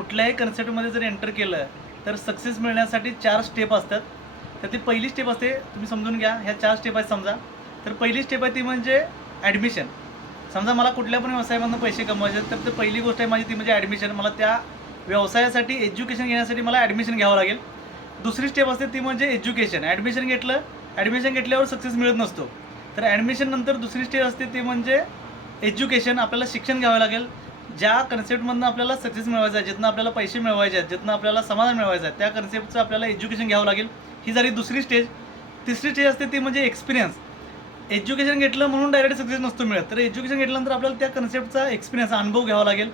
कुठल्याही कन्सेप्टमध्ये जर एंटर केलं तर सक्सेस मिळण्यासाठी 4 स्टेप असतात. तर ती पहिली स्टेप असते, तुम्ही समजून घ्या. ह्या 4 स्टेप आहेत समजा. तर पहिली स्टेप आहे ती म्हणजे ॲडमिशन. समजा मला कुठल्या पण व्यवसायामधून पैसे कमवायचे आहेत, तर पहिली गोष्ट आहे माझी ती म्हणजे ॲडमिशन. मला त्या व्यवसायासाठी एज्युकेशन घेण्यासाठी मला ॲडमिशन घ्यावं लागेल. दुसरी स्टेप असते ती म्हणजे एज्युकेशन. ॲडमिशन घेतल्यावर सक्सेस मिळत नसतो. तर ॲडमिशन नंतर दुसरी स्टेप असते ती म्हणजे एज्युकेशन. आपल्याला शिक्षण घ्यावं लागेल. ज्या कन्सेप्टमधनं आपल्याला सक्सेस मिळवायचा आहे, जिथनं आपल्याला पैसे मिळवायचे आहेत, जिथनं आपल्याला समाधान मिळवायचं आहे, त्या कन्सेप्टचं आपल्याला एज्युकेशन घ्यावं लागेल. ही झाली दुसरी स्टेज. तिसरी स्टेज असते ती म्हणजे एक्सपिरियन्स. एज्युकेशन घेतलं म्हणून डायरेक्ट सक्सेस नसतो मिळत. तर एज्युकेशन घेतल्यानंतर आपल्याला त्या कन्सेप्टचा एक्सपिरियन्स, अनुभव घ्यावा लागेल.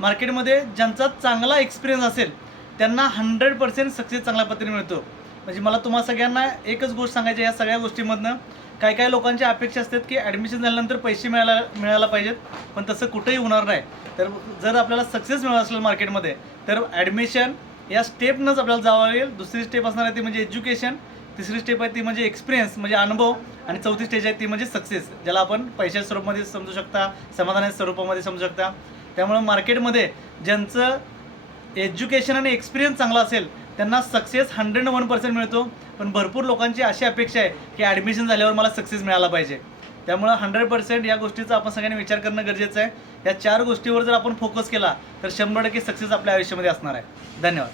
मार्केटमध्ये ज्यांचा चांगला एक्सपिरियन्स असेल त्यांना 100% सक्सेस चांगल्या पद्धतीने मिळतो. म्हणजे मला तुम्हाला सगळ्यांना एकच गोष्ट सांगायची आहे, या सगळ्या गोष्टींमधनं काही लोकांच्या अपेक्षा असतात की ॲडमिशन झाल्यानंतर पैसे मिळायला पाहिजेत, पण तसं कुठेही होणार नाही. तर जर आपल्याला सक्सेस मिळत असेल मार्केटमध्ये तर ॲडमिशन या स्टेपनंच आपल्याला जावं लागेल. दुसरी स्टेप असणार आहे ती म्हणजे एज्युकेशन. तिसरी स्टेप आहे ती म्हणजे एक्सपिरियन्स म्हणजे अनुभव. आणि चौथी स्टेज आहे ती म्हणजे सक्सेस, ज्याला आपण पैशाच्या स्वरूपामध्ये समजू शकता, समाधानाच्या स्वरूपामध्ये समजू शकता. त्यामुळं मार्केटमध्ये ज्यांचं एज्युकेशन आणि एक्सपिरियन्स चांगला असेल त्यांना सक्सेस 101% मिळतो. पण भरपूर लोकांची अशी अपेक्षा आहे की ॲडमिशन झाल्यावर मला सक्सेस मिळाला पाहिजे. त्यामुळं 100% या गोष्टीचा आपण सगळ्यांनी विचार करणं गरजेचं आहे. या 4 गोष्टीवर जर आपण फोकस केला तर 100% सक्सेस आपल्या आयुष्यामध्ये असणार आहे. धन्यवाद.